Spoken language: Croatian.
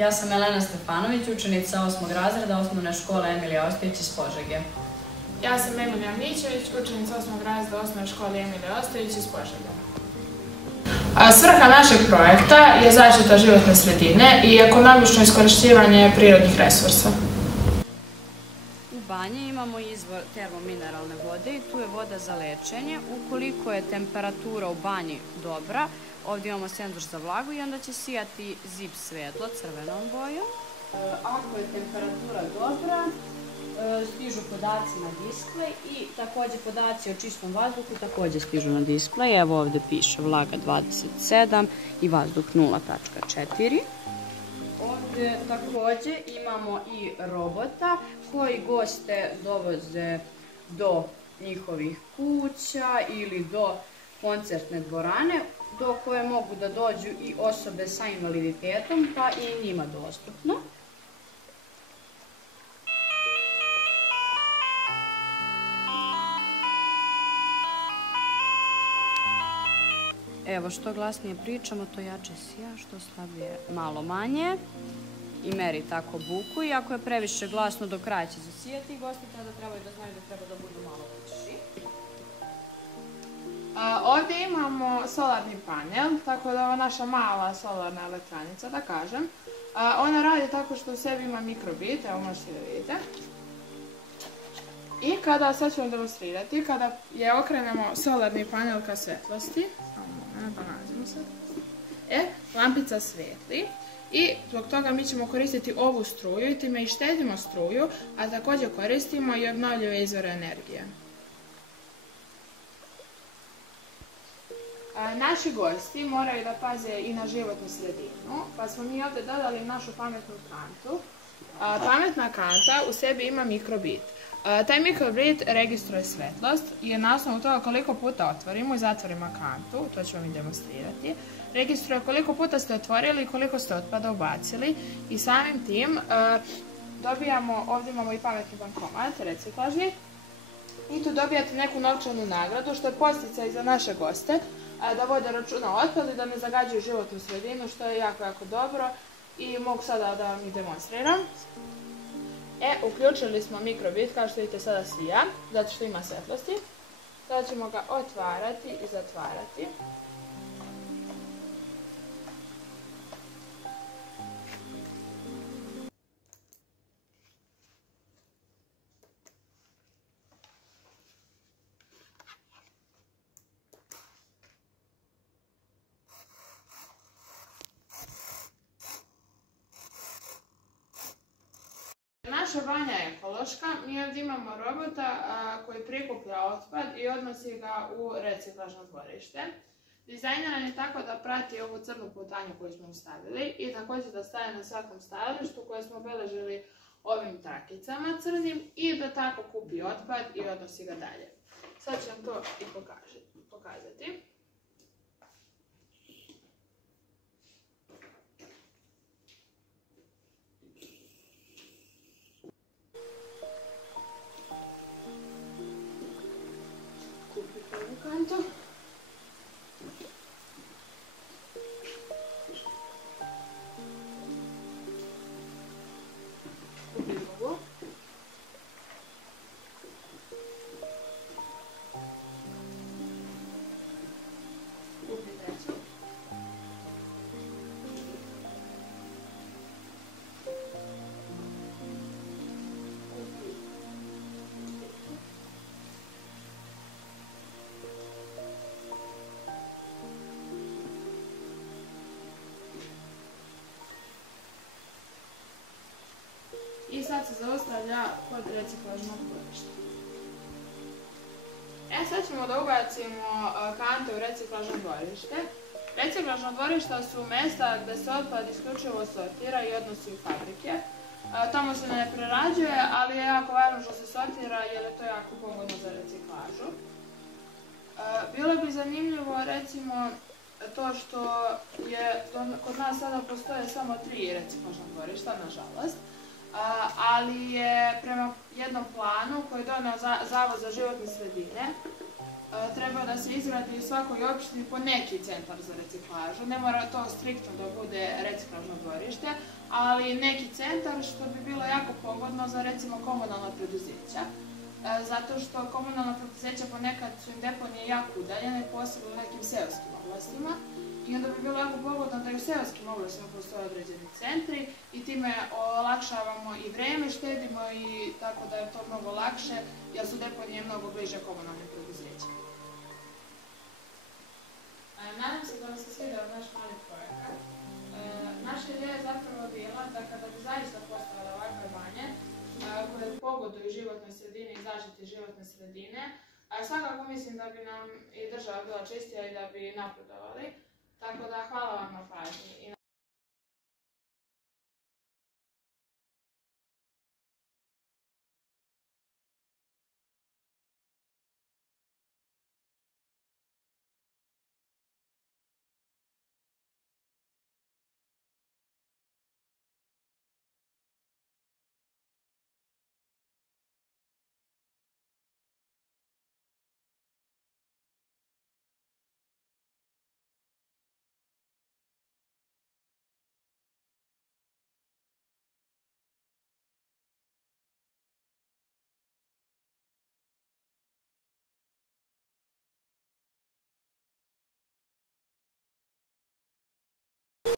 Ja sam Elena Stefanović, učenica 8. razreda osnovne škole Emilija Ostojić iz Požege. Ja sam Emilija Mićević, učenica 8. razreda osnovne škole Emilija Ostojić iz Požege. Svrha našeg projekta je zaštita životne sredine i ekonomično iskorištavanje prirodnih resursa. U banji imamo izvor termomineralne vode i tu je voda za lečenje. Ukoliko je temperatura u banji dobra, ovdje imamo senzor za vlagu i onda će sijati zip svetlo crvenom bojom. Ako je temperatura dobra, stižu podaci na displej i također podaci o čistom vazduhu također stižu na displej. Evo ovdje piše vlaga 27 i vazduh 0.4. Ovdje također imamo i robota koji goste dovoze do njihovih kuća ili do koncertne dvorane, do koje mogu da dođu i osobe sa invaliditetom, pa i njima dostupno. Evo, što glasnije pričamo, to jače sija, što slabije malo manje. I meri tako buku i ako je previše glasno do kraja će zasijati, gosti tada trebaju da znaju da treba da budu malo tiši. Ovdje imamo solarni panel, tako da je ovo naša mala solarna elektranica, da kažem. Ona radi tako što u sebi ima mikrobit, evo možete da vidite. I kada, sad ću vam demonstrirati, kada je okrenemo solarni panel ka svetlosti, lampica svetli. I zbog toga mi ćemo koristiti ovu struju i time i štedimo struju, a također koristimo i obnovljive izvore energije. Naši gosti moraju da paze i na životnu sredinu, pa smo mi ovdje dodali našu pametnu kantu. Pametna kanta u sebi ima mikrobit. Taj mikrobit registruje svetlost i na osnovu toga koliko puta otvorimo i zatvorimo kantu, to ću vam i demonstrirati, registruje koliko puta ste otvorili i koliko ste otpada ubacili i samim tim dobijamo, ovdje imamo i pametni bankomat, reciklažni, i tu dobijate neku novčanu nagradu što je podsticaj za naše goste da vode računa o otpadu i da ne zagađuju životnu sredinu, što je jako, jako dobro i mogu sada da vam i demonstriram. Uključili smo mikrobit, kao što vidite sada sija, zato što ima svetlosti. Sada ćemo ga otvarati i zatvarati. Naša banja je ekološka, mi ovdje imamo robota koji prikuplja otpad i odnosi ga u reciklažno dvorište. Dizajniran je tako da prati ovu crnu putanju koju smo stavili i također da staje na svakom stajalištu koje smo obeležili ovim trakicama crnim i da tako kupi otpad i odnosi ga dalje. Sad ću vam to i pokazati. Kanto. Kupi drugu. Kupi treću. I sad se zaustavlja kod reciklažnog dvorišta. Sad ćemo da ubacimo kante u reciklažno dvorište. Reciklažno dvorišta su mjesta gdje se otpad isključivo sortira i odnosi u fabrike. Tamo se ne prerađuje, ali je jako važno što se sortira jer je to jako pogodno za reciklažu. Bilo bi zanimljivo recimo to što je kod nas sada postoje samo 3 reciklažna dvorišta, nažalost. Ali je prema jednom planu koji je doneo Zavod za životne sredine treba da se izgradi u svakoj opštini po neki centar za reciklažu. Ne mora to striktno da bude reciklažno dvorište, ali neki centar što bi bilo jako pogodno za recimo komunalna preduzeća. Zato što komunalna preduzeća ponekad su im deponije jako udaljene, posebno u nekim seoskim oblastima. I onda bi bilo jako pogodno da i u seoskim oblastima postoje određeni centri i time olakšavamo i vreme, štedimo i tako da je to mnogo lakše jer su deponije mnogo bliže komunalnim preduzećima. Nadam se da vam se sviđa naš mali projekat. Naša ideja je zapravo bila da kada bi zaista postojale ovakve banje koje pogoduju životnoj sredini i zaštiti životne sredine, svakako mislim da bi nam i država bila čistija i da bi napredovali. Tako da hvala vam na pažnji.